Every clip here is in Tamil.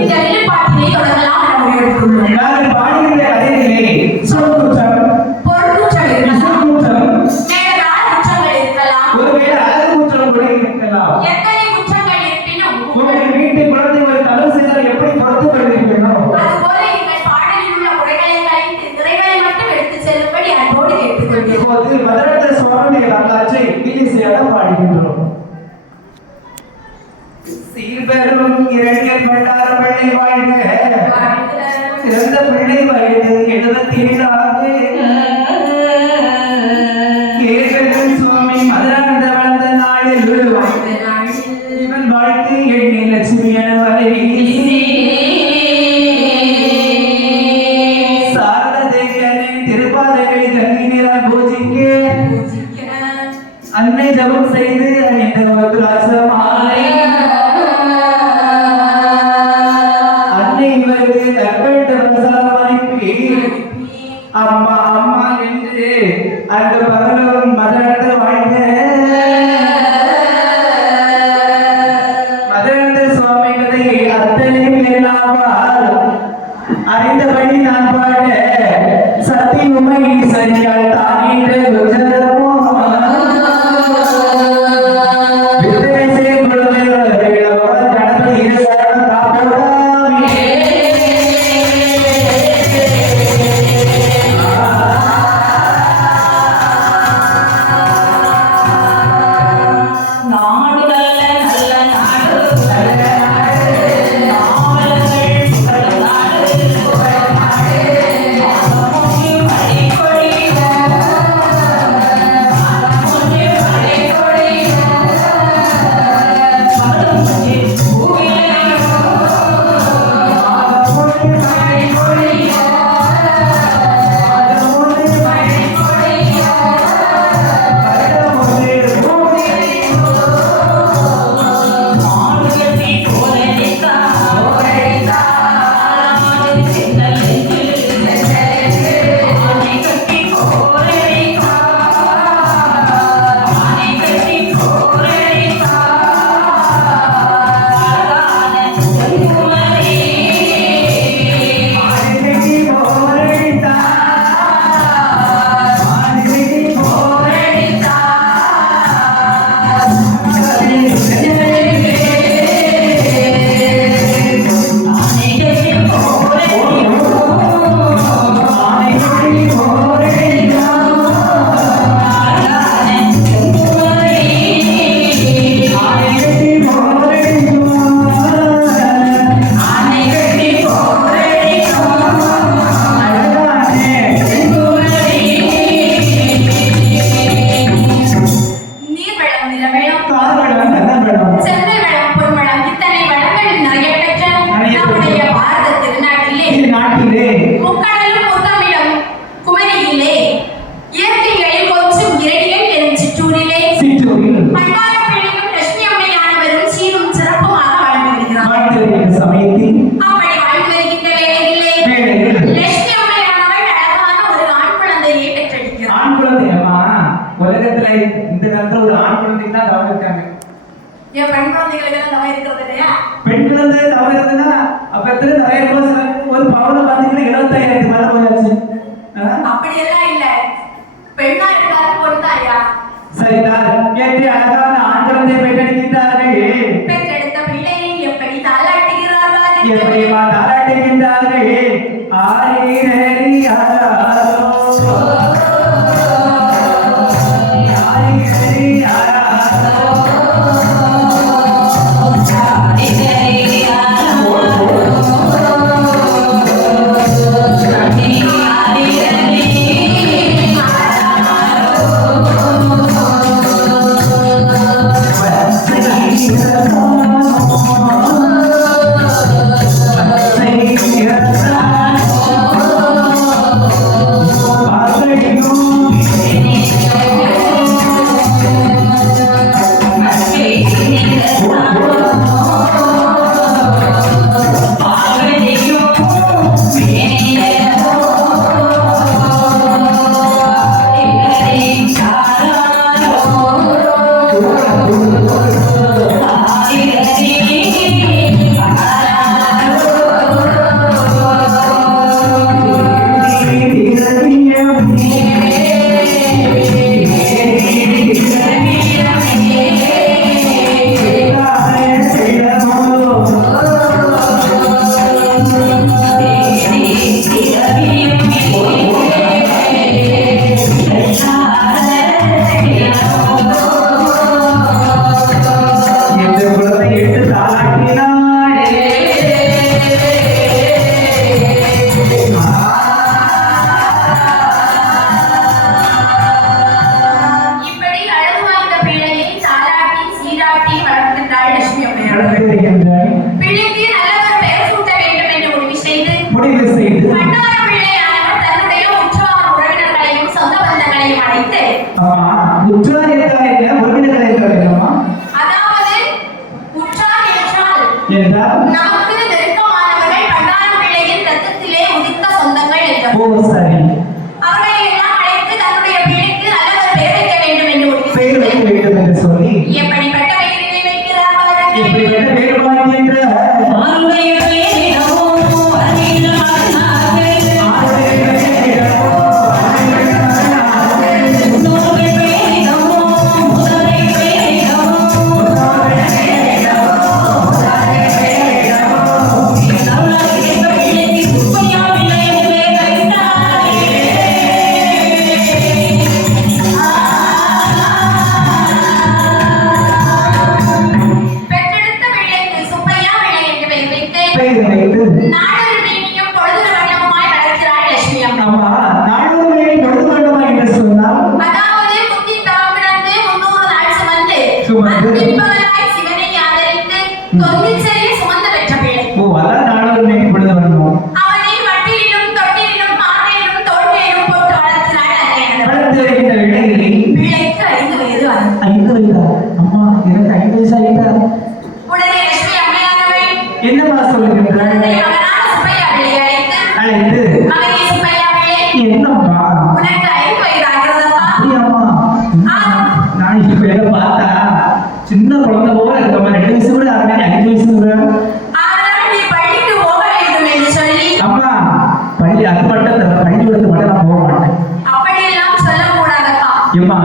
இந்த வெளிப்பாட்டினை தொடங்கலாம் என முடிவெடுத்துள்ளோம். சிறந்த பிள்ளை வயது 77 ஆகுது. கேசவன் சுவாமி மதுராந்த வளர்ந்த நாளில் இவன் வாழ்த்து எண்ணி லட்சுமி என வரை சாரதேவியரின் திருப்பாதைகளை கங்கை நீரால் பூஜிக்க அன்னை ஜபம் செய்து அணிந்த மாலை அன்னை இவருக்கு தற்பட்ட பிரசாதம் அனுப்பி அம்மா அம்மா என்று அந்த பகலும் மதுராந்த வாழ்ந்த மதுராந்த சுவாமி கதையை அத்தனையும் எல்லாவால் அறிந்தபடி நான் பாட சக்தி உமை சரியால் தானீன்ற குஜரமோ பெண் குழந்தை தவறு இருந்ததுன்னா அப்ப எத்தனை நிறைய ஒரு பவுன பாத்தீங்கன்னா 75,000 மேல போயாச்சு. அப்படி எல்லாம் இல்ல, பெண்ணா இருந்தாலும் பொண்ணாயா. சரிதான். எப்படி அழகான ஆண் குழந்தை பெற்றெடுக்கின்றார்கள், பெற்றெடுத்த பிள்ளையை எப்படி தாளாட்டுகிறார்கள், எப்படி தாளாட்டுகின்றார்கள். ஆரேரி ஆராரோ ஆரேரி ஆராரோ முடிவு செய்து பண்டார பிள்ளையானவர் தன்னுடைய உற்றார் உறவினர்களையும் சொந்த பந்தங்களையும் அழைத்து ஆமா உற்றார் என்றால் என்ன உறவினர்கள் என்றால் என்னம்மா அதாவது உற்றார் என்றால் நமக்கு நெருக்கமானவர்கள் பண்டார பிள்ளையின் ரத்தத்திலே உதித்த சொந்தங்கள் என்றார். ஓ சரி அவர்களை எல்லாம் அழைத்து தன்னுடைய பிள்ளைக்கு நல்ல ஒரு பெயர் வைக்க வேண்டும் என்று முடிவு பெயர் வைக்க செய்து வேண்டும் என்று சொல்லி எப்படிப்பட்ட பெயரினை வைக்கிறார் அவர்கள்? இப்படிப்பட்ட பெயர் வாங்கின்ற ஆருடைய பெயரிடமோ அறிந்த மகனாக இன்னொரு பெயரிடமோ முதலை பெயரிடமோ பிள்ளைக்கு சுப்பையா பிள்ளை என்று வைத்தாரே. பெற்றெடுத்த பிள்ளைக்கு சுப்பையா பிள்ளை என்று பெயர் வைத்து பெயர் வைத்து நாடொரு மேனியும் பொழுது வண்ணமுமாய் வளர்க்கிறாள் லட்சுமி அம்மா. ஆமா நாடோடு வேலை பொழுது வேண்டுமா என்று சொன்னால் அதாவது முத்தி தவம் கிடந்து 300 நாள் சுமந்து சுமந்து அன்பின்பகலாய் சிவனை ஆதரித்து தொன்னிச்சையை சுமந்து பெற்ற பிள்ளை. ஓ அதான் நாடோடு வேலை பொழுது வேண்டுமா அவனை வட்டிலிலும் தொட்டிலிலும் மார்பிலும் தோள்களிலும் போட்டு வளர்க்கிறாள் அன்னையனவர். வளர்த்து வருகின்ற வேளையில் பிள்ளைக்கு 5 வயது ஆனது. 5 வயதா அம்மா எனக்கு 5 வயசு ஆயிட்டா உடனே லட்சுமி அம்மையானவள் என்னம்மா சொல்லுகின்றாள் தன்னுடைய மகனான சுப்பையா பிள்ளையை அழைத்து அழைத்து மகனே சுப்பையா பிள்ளை என்னம்மா உனக்கு 5 வயது ஆகிறதப்பா. அப்படியாம்மா நான் இப்ப என்ன பார்த்தா சின்ன குழந்தை போல இருக்கம்மா 2 வயசு கூட ஆகல 5 வயசு கூட ஆனால் நீ பள்ளிக்கு போக வேண்டும் என்று சொல்லி அம்மா பள்ளி அது மட்டும் இல்ல, பள்ளிக்கூடத்துக்கு மட்டும் நான் போக மாட்டேன் அப்படியெல்லாம் சொல்லக்கூடாதப்பா. ஏம்மா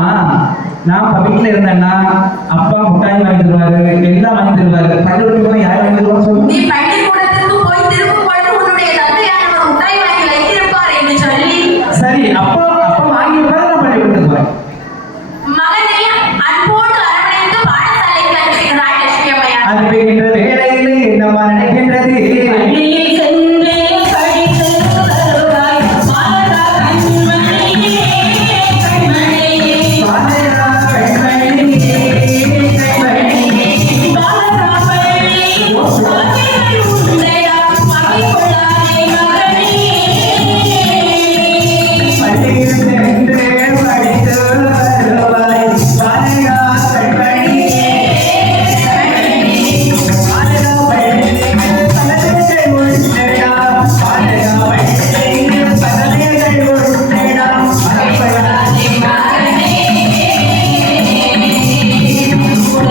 நான் வீட்டுல இருந்தேன்னா அப்பா முட்டாய் வாங்கி தருவாரு எல்லாம் வாங்கி தருவாரு பள்ளிக்கூடத்துக்கு போய் யார் வாங்கி தருவா சொல்லு நீ பள்ளிக்கூடத்திற்கு போய் திரும்பும் பொழுது உன்னுடைய தந்தையானவர் முட்டாய் வாங்கி வைத்திருப்பார் என்று சொல்லி சரி அப்பா அப்பா வாங்கி வைப்பாரு நான் பள்ளிக்கூடத்துக்கு போறேன் மகனை அன்போடு அரவணைத்து பாடசாலைக்கு அனுப்புகிறாள் லட்சுமி அம்மையார். அது போகின்ற வேலையிலே என்னம்மா நினைக்கின்றது பள்ளியில் சென்றே படித்து வருவாய் மாதா கண்மணியே கண்மணியே பாலையா பெண்மணி, பெண்மணி. பாலகா பள்ளி பாதைகள் உண்டையா பகை கொள்ளாதே மகனே. பள்ளியில் சென்று படித்து வருவாய் பாலையா பெண்மணி. பாலையா பெண்மணி, பலகைகள் உண்டடா. பாலையா பெண்மணி, பலகைகள் உண்டடா. கொள்ளாதே மகனே.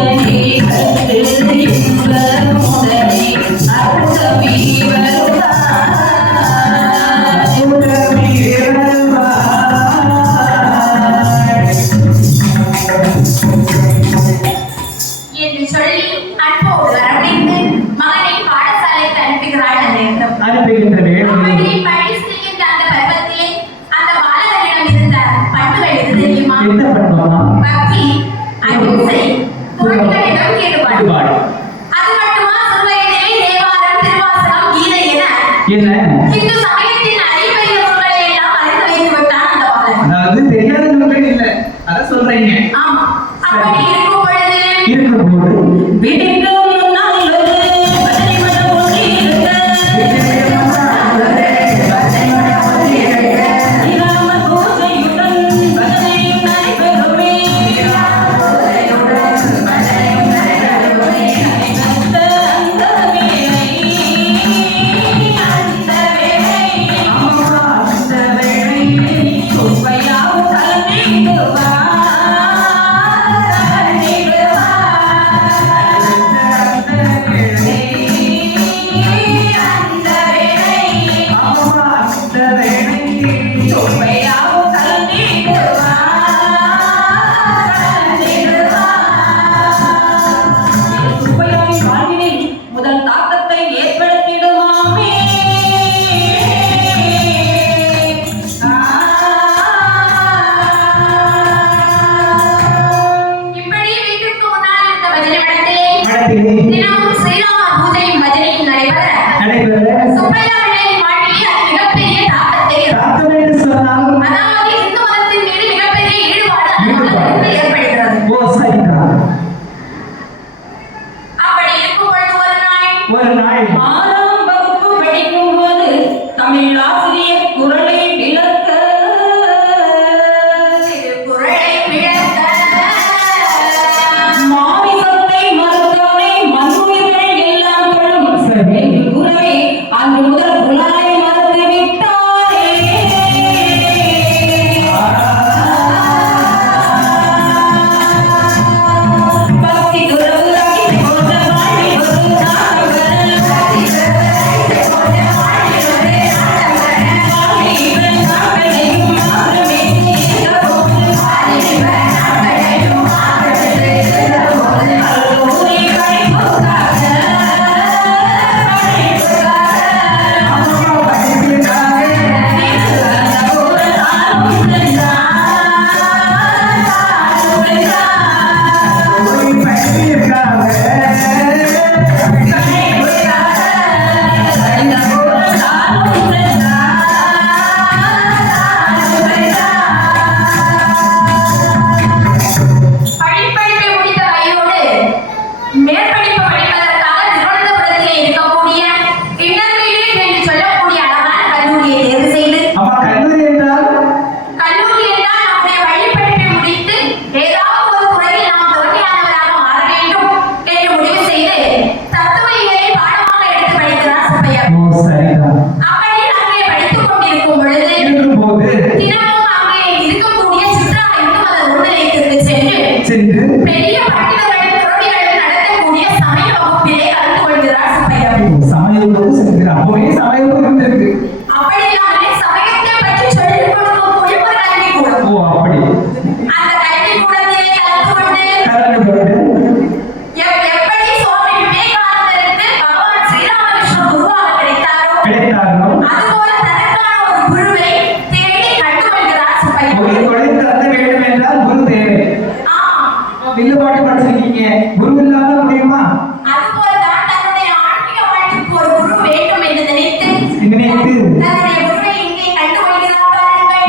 உடனே கற்று இன்ப முதலே அருளவி வருவாய். என்று சொல்லி அன்போடு அரவணைத்து மகனை பாடசாலைக்கு அனுப்புகிறாள் அன்னையர். அனுப்புகின்ற வேளையில் அப்படி பள்ளி செல்கின்ற அந்த பருவத்திலே அந்த பாலகனிடம் இருந்த பண்புகள் எது தெரியுமா? என்ன பண்ணுவாமா பக்தி, அகிம்சை, தோழிகளிடம் ஈடுபாடு. ஈடுபாடு. அது மட்டுமா சிறுவயதிலே தேவாரம், திருவாசகம், கீதை என என்ன இந்து சமயத்தின் அடிப்படை நூல்களை எல்லாம் அறிந்து வைத்து விட்டான் அந்த பாலகன். அதாவது தெரியாத நூல்கள் இல்ல அத சொல்றீங்க ஆமா, அப்படி இருக்கும் பொழுது இருக்கும்போது வீட்டிற்கு முன்னால் ஒரு பஜனை மடம் ஒன்று இருக்க ஸ்ரீராம பூஜையுடன் பஜனையும் நடைபெறுமே. அந்த வேளை சுப்பையாவும் கலந்திடுவார். தினமும் ஸ்ரீராம பூஜையும் பஜனையும் நடைபெற சுப்பையா பிள்ளையின் வாழ்க்கையில் அது மிகப்பெரிய தாக்கத்தை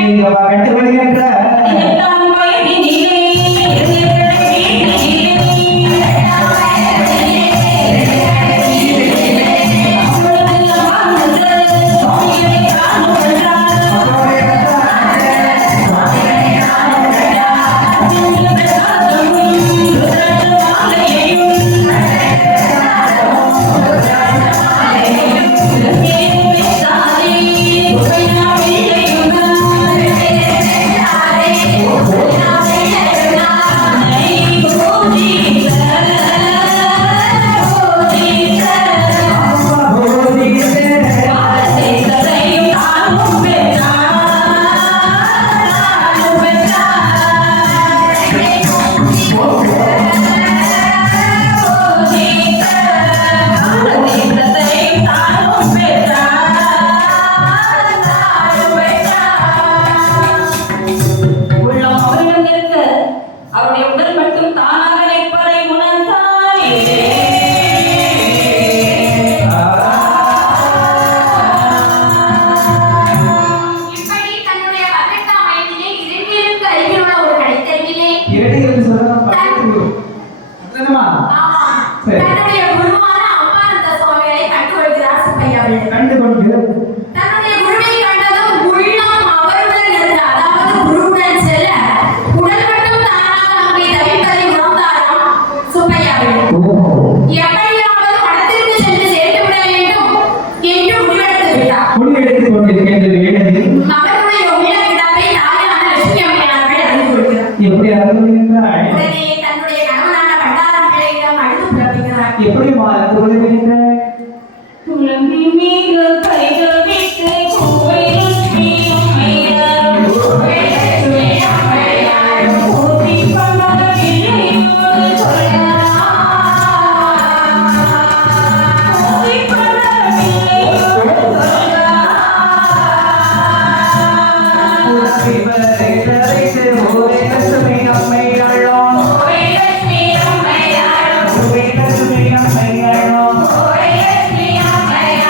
நீங்க கண்டு வருகின்ற அவருடைய உடல் மட்டும் தானாக நிற்பதை உணர்ந்தாயே. இப்படி தன்னுடைய 18ஆம் வயதிலே இரண்டிற்கு அருகிலுள்ள ஒரு கடைத்தெருவிலே ஏழைகள் சொல்லலாம் பக்கத்து என்னம்மா ஆமா, சரி. தன்னுடைய குருவான அப்பானந்த சுவாமிகளை கண்டுகொள்கிறார் சுப்பையா அவர்கள். கண்டு கொண்டு தன்னுடைய குருவை கண்டதும் உள்ளம் அவருடன் இருந்த, அதாவது குருவுடன் செல்ல உடல் மட்டும் தானாக அங்கே தவிப்பதை உணர்ந்தாராம் சுப்பையா அவர்கள். எப்படியாவது மடத்திற்கு சென்று சேர்த்து விட வேண்டும் என்று முடிவெடுத்து விட்டார். முடிவெடுத்துக் கொண்டிருக்கின்ற வேளையில் அவருடைய உள்ளிடப்பை தாயான லட்சுமி அம்மையார்கள் அறிந்து கொள்கிறார். எப்படி அருள்கின்றாய் உடனே தன்னுடைய கணவனான பண்டாரம் பிள்ளையிடம் அழுது புலம்புகிறார். எப்படி வாழ்ந்து கொள்கின்றாய் துளம்பி மீது கைகள் விட்டு கோவை லட்சுமி அம்மையார் கோதி பண்டார பிள்ளையோடு சொல்கிறார். கோதி பண்டார பிள்ளையோடு சொல்கிறார். கோவை லட்சுமி அம்மையார் கோவை லட்சுமி அம்மையார்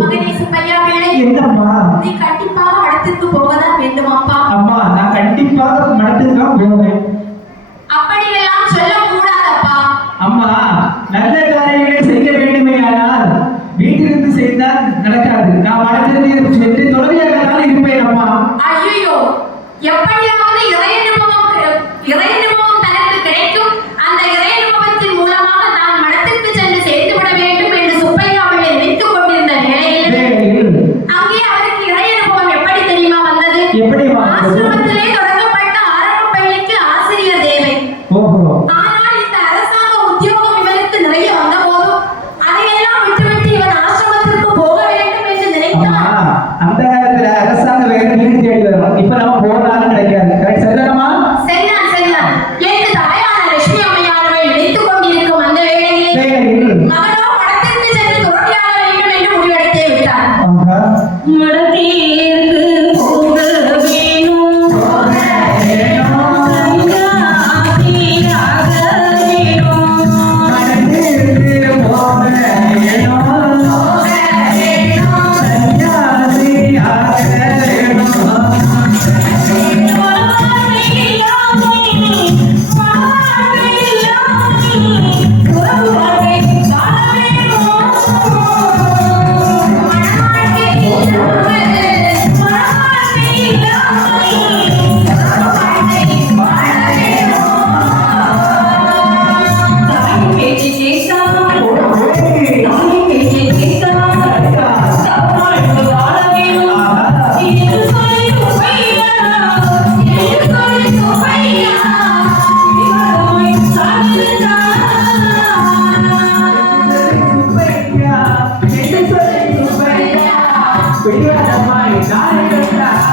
மகனே சுப்பையா பிள்ளை, என்னம்மா? நீ கண்டிப்பாக மடத்திற்கு போகதான் வேண்டும் அப்பா. அம்மா நான் கண்டிப்பாக மடத்துக்கு தான் போவேன். அப்படியெல்லாம் சொல்லக்கூடாதப்பா. அம்மா நல்ல காரியங்களை செய்ய வேண்டுமே, ஆனால் வீட்டிலிருந்து செய்தால் நடக்காது. நான் மடத்திற்கு சென்று துறவியாக இருப்பேன் அம்மா. ஐயோ, எப்படியாவது இறையனுபவம் தனக்கு கிடைக்கும். அந்த இறையனுபவத்தின் மூலமாக நான் மடத்திற்கு சென்று சேர்த்து விட வேண்டும் என்று சுப்பையா பிள்ளை நினைத்துக் கொண்டிருந்த வேளையில் அங்கே அவருக்கு இறையனுபவம் எப்படி தெரியுமா வந்தது? எப்படி வந்தது? ஆசிரமத்திலே தொடங்கப்பட்ட ஆரம்ப பள்ளிக்கு ஆசிரியர் தேவை. ஓஹோ. ஆனால் இந்த அரசாங்க உத்தியோகம் இவருக்கு நிறைய வந்த போதும் அதையெல்லாம் விட்டுவிட்டு இவர் ஆசிரமத்திற்கு போக வேண்டும் என்று அம்மா நினைத்தார். அந்த காலத்துல அரசாங்க வேலை வீடு தேடி வரும். இப்ப நம்ம போனாலும் கிடைக்காது. கரெக்ட் சரிதானம்மா? சரிதான் சரிதான் என்று தாயான லட்சுமி அம்மையானவள் நினைத்துக் கொண்டிருக்கும் அந்த வேளையில் மகனோ மடத்திற்கு சென்று துறவியாக வேண்டும் என்று முடிவெடுத்தே விட்டார். ஆஹா. மடத்திற்கு போக வேணும், சன்னியாசியாக வேணும். மடத்திற்கு போக வேணும், சன்னியாசியாக வேணும்.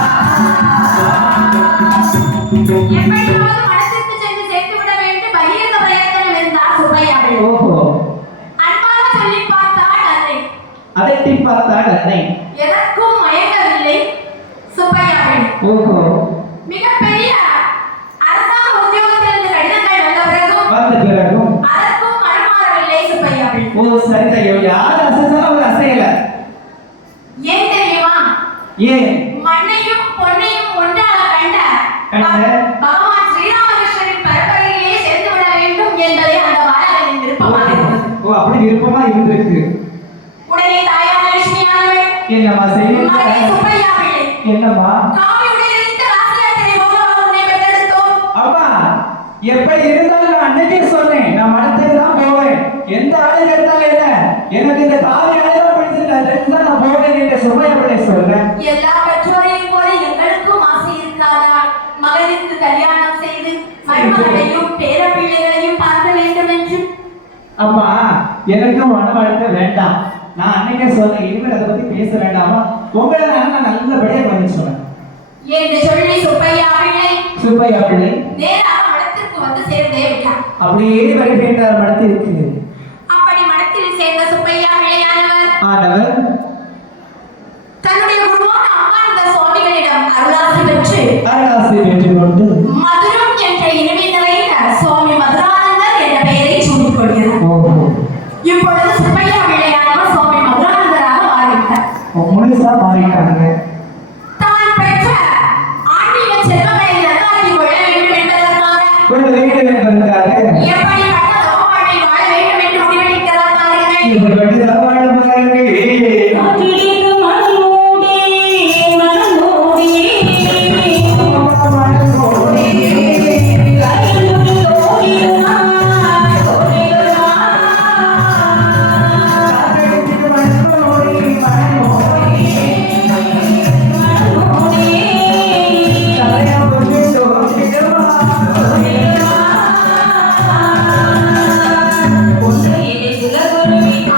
எப்படியாவது மடத்திற்கு சென்று சேர்த்து விட வேண்டும் பகிரங்க பிரயத்தனம் இருந்தார் சுப்பையா பிள்ளை. ஓஹோ. அன்பாக சொல்லி பார்த்தாள் அன்னை. அதட்டி பார்த்தாள் அன்னை. எதற்கும் மயங்கவில்லை சுப்பையா பிள்ளை. ஓஹோ. மிகப்பெரிய அரசாங்க உத்தியோகத்திலிருந்து கடிதங்கள் வந்த பிறகும் வந்த பிறகும் அதற்கும் மனமாறவில்லை சுப்பையா பிள்ளை. ஓ சரி தையோ, யார் அசைச்சாலும் அவர் அசையல. ஏன் தெரியுமா? ஏன்? மண்ணையும் பொன்னையும் ஒன்றாக கண்ட கண்ட பகவான் ஸ்ரீராமகிருஷ்ணரின் பரம்பரையிலே சேர்த்து விட வேண்டும் என்பதே அந்த பாலகனின் விருப்பமாக இருந்தது. ஓ அப்படி விருப்பமா இருந்திருக்கு. உடனே தாயான லட்சுமியானவள் என்னம்மா மகனே செய்ய? சுப்பையா பிள்ளை, என்னம்மா? காவி உடையணிந்து ராசியாத்திரை போக உன்னை பெற்றெடுத்தோம். அம்மா எப்படி இருந்தாலும் நான் அன்னைக்கே சொன்னேன், நான் மடத்துக்கு தான் போவேன். எந்த ஆளை எடுத்தாலும் என்ன, எனக்கு இந்த காவி ஆளைதான் பிடிச்சிருக்கு, அதுக்கு தான் நான் போவேன் என்று சுமையப்படை சொல்றேன். எல்லா பெற்றோரையும் போல எங்களுக்கும் ஆசை இருக்காதா? மகனுக்கு கல்யாணம் செய்து மருமகளையும் பேரப்பிள்ளைகளையும் பார்க்க வேண்டும் என்று. அம்மா எனக்கும் மன வாழ்க்கை வேண்டாம். நான் அன்னைக்கே சொன்னேன், இனிமேல் அதை பத்தி பேச வேண்டாமா, உங்களை நான் நல்லபடியா பண்ணி சொன்னேன் என்று சொல்லி சுப்பையா பிள்ளை சுப்பையா பிள்ளை நேராக மடத்திற்கு வந்து சேர்ந்தே விட்டார். அப்படியே வருகின்றார் மடத்திற்கு. அப்படி மடத்தில் சேர்ந்த சுப்பையா பிள்ளையானவர் ஆனவர் தன்னுடைய குருவான அம்மானந்த சுவாமிகளிடம் அருளாசி பெற்று அருளாசி பெற்றுக் கொண்டு மதுரம் என்ற இனிமை நிறைந்த சுவாமி மதுரானந்தர் என்ற பெயரை சூட்டிக் கொள்கிறார். ஓஹோ. இப்பொழுது சுப்பையா பிள்ளையானவர் சுவாமி மதுரானந்தராக மாறிவிட்டார். முழுசா மாறிட்டாங்க. தான் பெற்ற ஆன்மீக செல்வங்களை நல்லாக்கிக் கொள்ள வேண்டும் என்பதற்காக கொண்டு வேண்டும் என்பதற்காக எப்படிப்பட்ட தவவாழ்வை வாழ வேண்டும் என்று முடிவெடுக்கிறார் பாருங்கள். இப்படி வாழ பாருங்க. காற்றிற்கு மனமூடி, மனமூடி, கையில் தோடிடுமா, தோடிடுமா. ஆ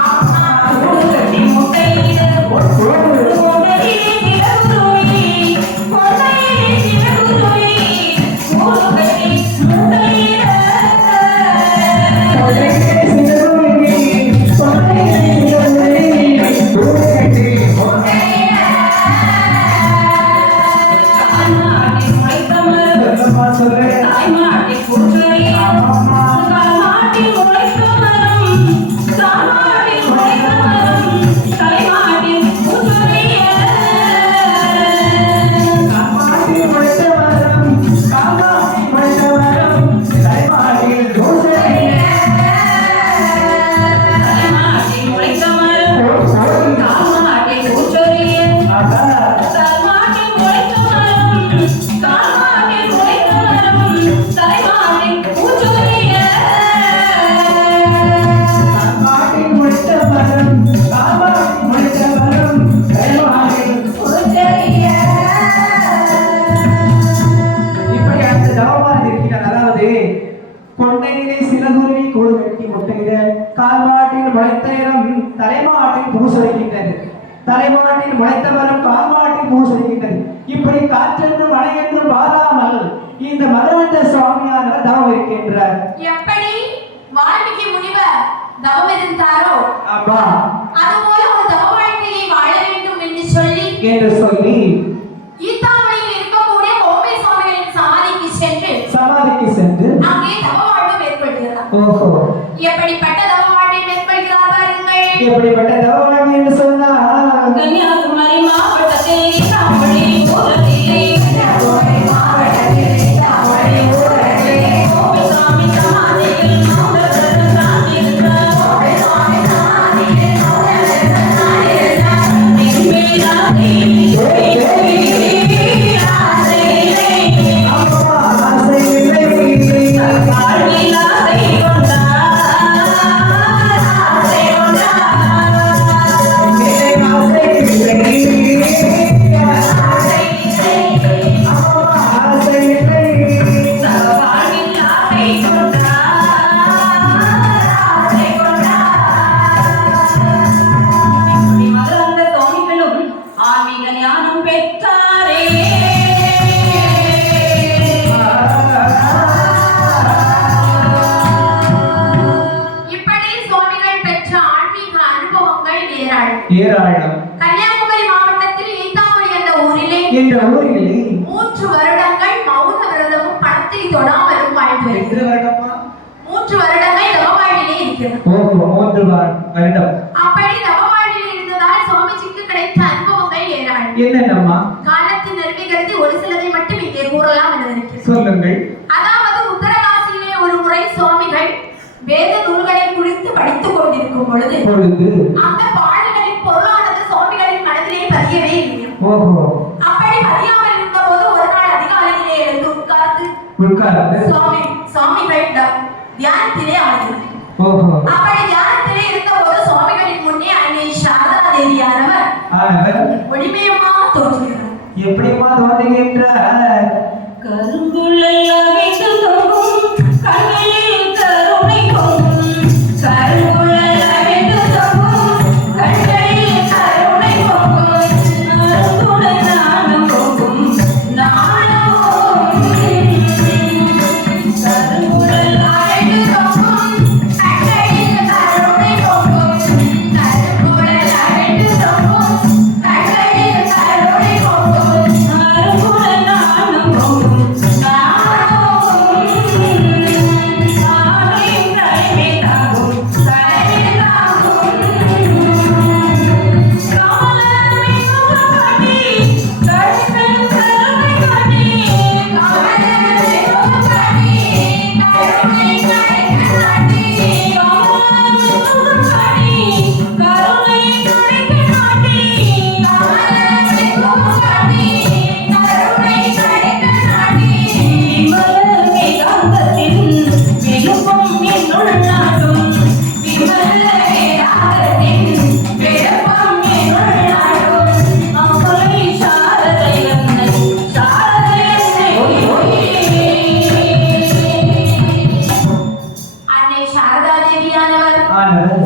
மாட்டில் பூசொலிக்கின்றது, தலைமாட்டில் முளைத்தவரும் கால்மாட்டில் பூசொலிக்கின்றது. இப்படி காற்றென்று மழையென்று மாறாமல் இந்த மதுரண்ட சுவாமியானவர் தவம் இருக்கின்றார். எப்படி வால்மீகி முனிவர் தவம் இருந்தாரோ அப்பா அதுபோல ஒரு தவ வாழ்க்கையை வாழ வேண்டும் என்று சொல்லி ஈத்தாமணியில் இருக்கக்கூடிய கோவை சுவாமிகளின் சமாதிக்கு சென்று அங்கே தவ வாழ்வு மேற்கொள்கிறார். ஓஹோ, எப்படிப்பட்ட தவ வாழ்வை மேற்கொள்கிறார் பாருங்கள். எப்படிப்பட்ட தவ வாழ்வு என்று சொன்னால் கன்னியாகுமரி மாவட்டத்தில் ஈத்தாமணி ஊரத்திலே கன்னியாகுமரி மாவட்டத்தில் ஈத்தாமணி ஊரத்திலே கோவை சாமி சமாதியில் மௌனவிரதம் சார்ந்திருந்தார். கோவை சுவாமி சமாதியில் மௌனவிரதம் சார்ந்திருந்தார். நிம்மேதாதே ஏராளம். கன்னியாகுமரி மாவட்டத்தில் ஈத்தாமணி என்ற ஊரிலே 3 வருடங்கள் மௌன விரதமும் பணத்தை தொடாமலும் வாழ்ந்து வருகிறார். 3 வருடங்கள் தவவாழ்விலே இருக்கிறார். ஓஹோ, 3 வருடம். அப்படி தவவாழ்விலே இருந்ததால் சுவாமிஜிக்கு கிடைத்த அனுபவங்கள் ஏராளம். என்னென்னம்மா? காலத்தின் நெருங்கி ஒரு சிலதை மட்டும் இங்கே கூறலாம் என்று நினைக்கிறேன். சொல்லுங்கள். அதாவது உத்தரகாசியிலே ஒரு முறை சுவாமிகள் வேத நூல்களை குறித்து படித்துக் கொண்டிருக்கும் பொழுது அந்த பாடல்களின் பொருளானது சுவாமிகளின் மனதிலே பதியவே இல்லை. ஓஹோ, அப்படி பதியாமல் இருந்த போது ஒரு நாள் அதிகாலையிலே எழுந்து உட்கார்ந்து சுவாமிகள் தியானத்திலே அமர்ந்தார். ஓஹோ, அப்படி தியானத்திலே இருந்த போது சுவாமிகளின் முன்னே அன்னை சாரதா தேவியானவர் ஒளிமயமா தோன்றுகிறார். எப்படிமா தோன்றுகின்றார்? கருங்குழல் அவிழ்ந்து தொங்கும் கண்களில் கருணை பொங்கும். கருங்குழல் அவிழ்ந்து தொங்கும் கண்களில் கருணை பொங்கும். அருந்துடன் நாணம் பொங்கும் நாணம். கருங்குழல் அவிழ்ந்து தொங்கும் கண்களில் கருணை பொங்கும். கருங்குழல் அவிழ்ந்து தொங்கும் கண்களில் கருணை பொங்கும். அருந்துடன் நாணம் பொங்கும்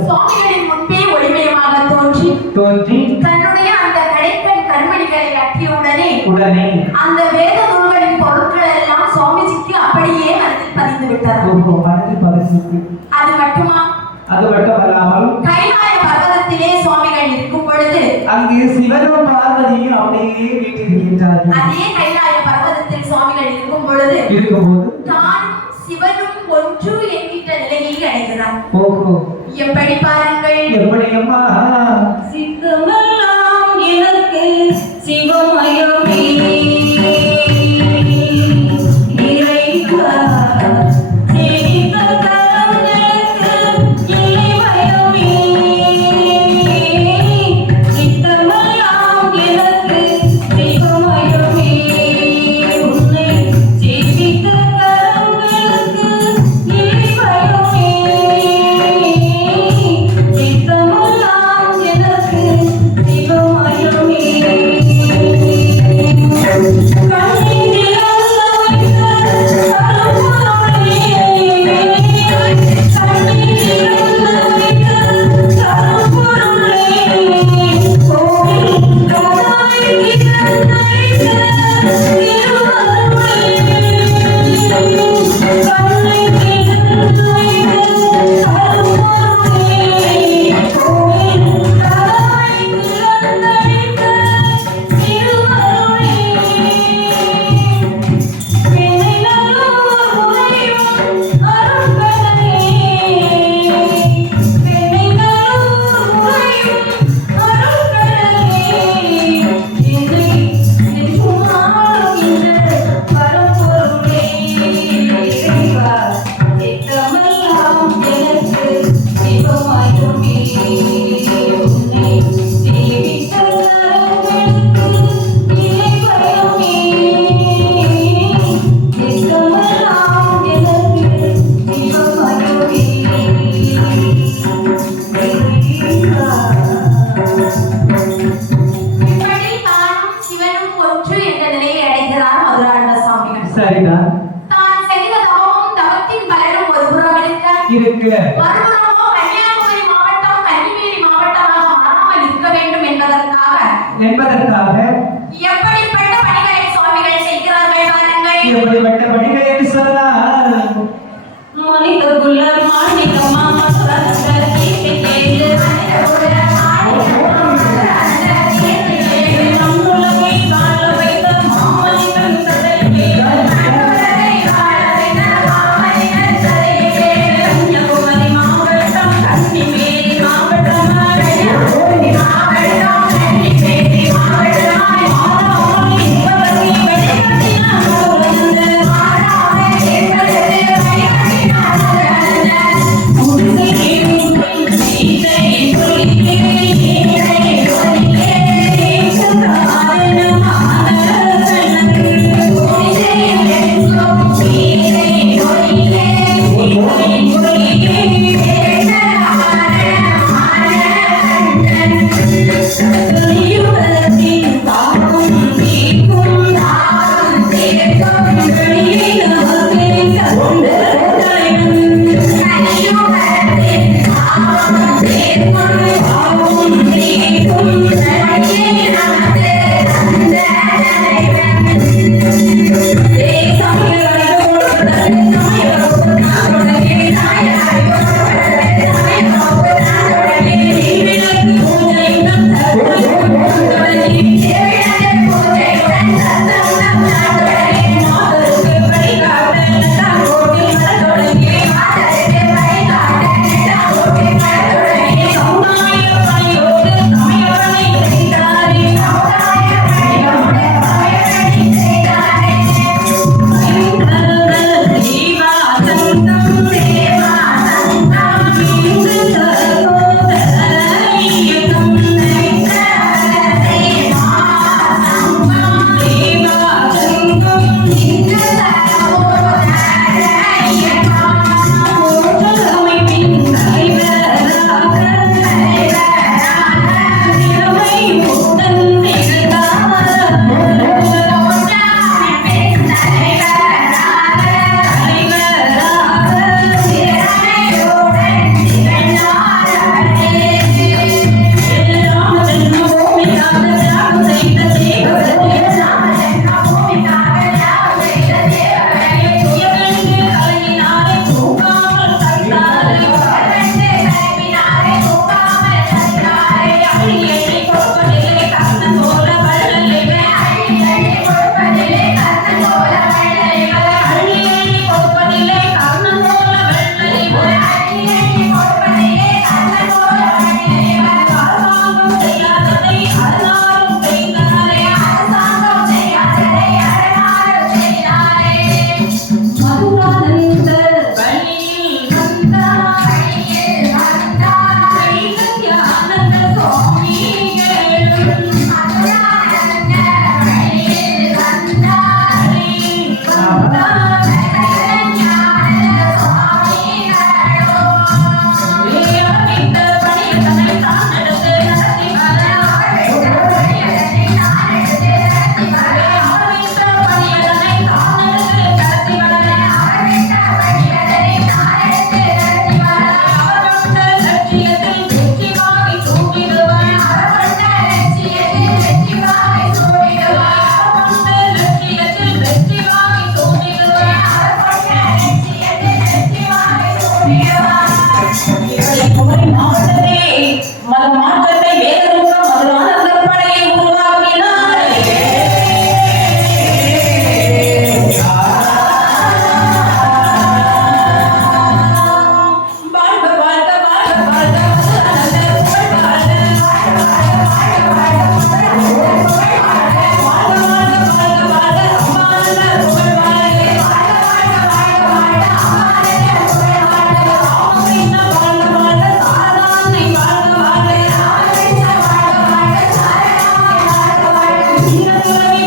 சுவாமிகளின் முன்பே ஒளிமயமாக தோன்றி தன்னுடைய அந்த கடைக்கண் கண்மணிகளை கட்டிய அந்த வேத நூல்களின் பொருட்கள் எல்லாம் சுவாமிஜிக்கு அப்படியே மனதில் பதிந்து விட்டார். அது மட்டுமா? அது மட்டுமல்லாமல் கைலாய பர்வதத்திலே சுவாமிகள் இருக்கும் பொழுது அங்கே சிவனும் பார்வதியும் அப்படியே வீட்டிருக்கின்றார்கள். அதே கைலாய பர்வதத்தில் சுவாமிகள் இருக்கும்போது தானும் சிவனும் ஒன்று என்கின்ற நிலையை அடைகிறார். ஓஹோ, எப்படி பாருங்கள். எப்படி அம்மா? சித்தமெல்லாம் எனக்கு சிவமயமே இறைவா. சிரித்த கரங்களுக்கு இலைமயமே. சித்தமெல்லாம் எனக்கு சிவமயமே. உன்னை சிரித்த கரங்களுக்கு இலைமயமே. சித்தமெல்லாம் எனக்கு சரிதான் தான் செய்த தவமும் தவத்தின் பலனும் ஒரு புறம் இருக்கு. மறுபுறமோ கன்னியாகுமரி மாவட்டம் கன்னிமேரி மாவட்டமாக மாறாமல் இருக்க வேண்டும் என்பதற்காக எப்படிப்பட்ட பணிகளை சுவாமிகள் செய்கிறார்கள் பாருங்கள். எப்படிப்பட்ட பணிகள் என்று சொன்னால் மனித குல மாணிக்கமா மசரந்த கீர்த்திகேது நம்முலகை காண வைத்த மாமனிதன் சதையே கன்னியாகுமரி மாவட்டம் கன்னிமேரி மாவட்டமாய்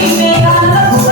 விவேகானந்த